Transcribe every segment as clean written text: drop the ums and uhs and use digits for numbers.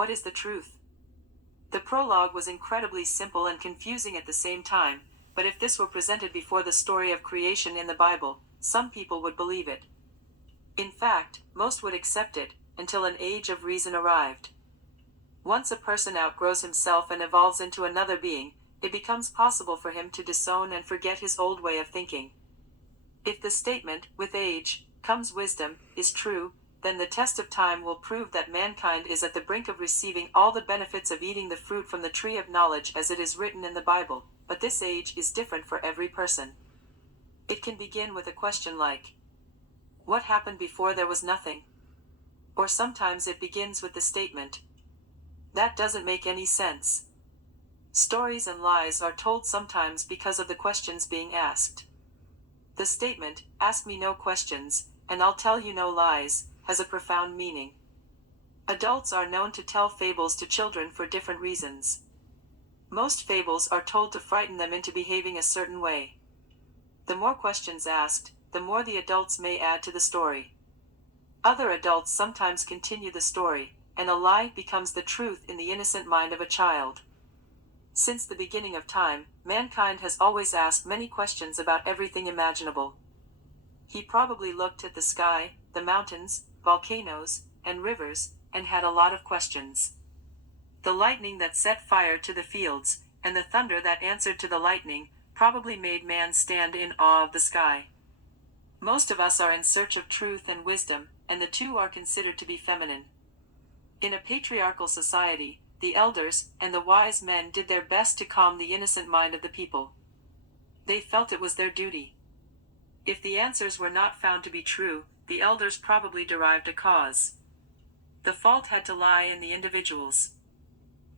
What is the truth? The prologue was incredibly simple and confusing at the same time, but if this were presented before the story of creation in the Bible, some people would believe it. In fact, most would accept it, until an age of reason arrived. Once a person outgrows himself and evolves into another being, it becomes possible for him to disown and forget his old way of thinking. If the statement, "with age comes wisdom," is true, then the test of time will prove that mankind is at the brink of receiving all the benefits of eating the fruit from the tree of knowledge as it is written in the Bible, but this age is different for every person. It can begin with a question like, "What happened before there was nothing?" Or sometimes it begins with the statement, "That doesn't make any sense." Stories and lies are told sometimes because of the questions being asked. The statement, "Ask me no questions, and I'll tell you no lies," has a profound meaning. Adults are known to tell fables to children for different reasons. Most fables are told to frighten them into behaving a certain way. The more questions asked, the more the adults may add to the story. Other adults sometimes continue the story, and a lie becomes the truth in the innocent mind of a child. Since the beginning of time, mankind has always asked many questions about everything imaginable. He probably looked at the sky, the mountains, volcanoes, and rivers, and had a lot of questions. The lightning that set fire to the fields, and the thunder that answered to the lightning, probably made man stand in awe of the sky. Most of us are in search of truth and wisdom, and the two are considered to be feminine. In a patriarchal society, the elders and the wise men did their best to calm the innocent mind of the people. They felt it was their duty. If the answers were not found to be true, the elders probably derived a cause. The fault had to lie in the individuals.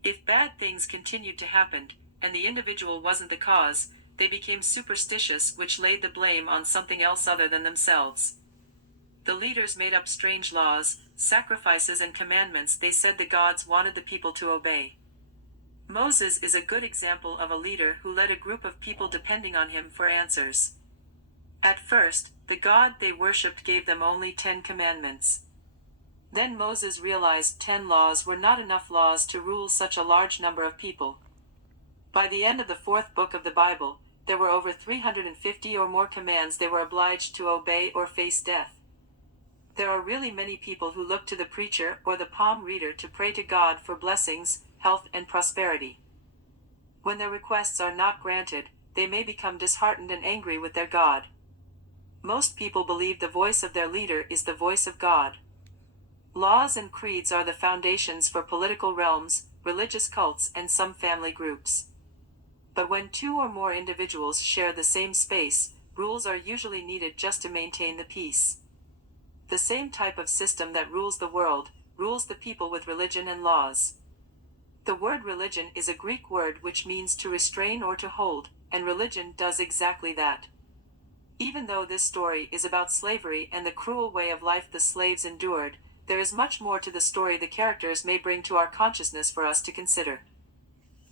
If bad things continued to happen, and the individual wasn't the cause, they became superstitious, which laid the blame on something else other than themselves. The leaders made up strange laws, sacrifices and commandments they said the gods wanted the people to obey. Moses is a good example of a leader who led a group of people depending on him for answers. At first, the God they worshipped gave them only 10 commandments. Then Moses realized 10 laws were not enough laws to rule such a large number of people. By the end of the 4th book of the Bible, there were over 350 or more commands they were obliged to obey or face death. There are really many people who look to the preacher or the palm reader to pray to God for blessings, health, and prosperity. When their requests are not granted, they may become disheartened and angry with their God. Most people believe the voice of their leader is the voice of God. Laws and creeds are the foundations for political realms, religious cults, and some family groups. But when 2 or more individuals share the same space, rules are usually needed just to maintain the peace. The same type of system that rules the world, rules the people with religion and laws. The word religion is a Greek word which means to restrain or to hold, and religion does exactly that. Even though this story is about slavery and the cruel way of life the slaves endured, there is much more to the story the characters may bring to our consciousness for us to consider.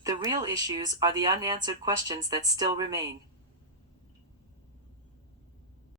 The real issues are the unanswered questions that still remain.